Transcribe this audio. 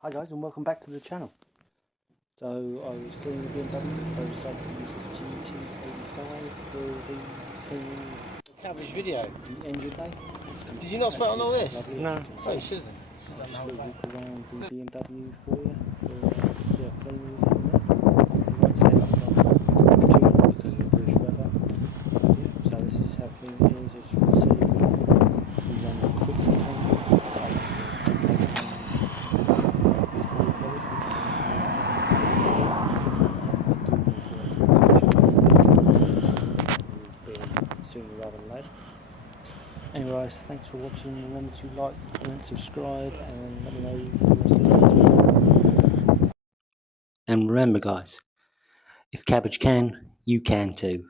Hi guys, and welcome back to the channel. So I was cleaning the BMW, so I decided to use this GT85 for the cleaning Cabbage video. the engine bay. Did you not spot on all this? Lovely, No. as you can Oh, you see. should have. I'll just walk around the BMW for you. Cleaning it in there. We won't set up because of the British weather. Yeah, so this is how clean it is, as you can see. We run the quick clean. Sooner rather than later. Anyways, thanks for watching. Remember to like, comment, subscribe, and let me know if you want to see the next video. And remember guys, if cabbage can, you can too.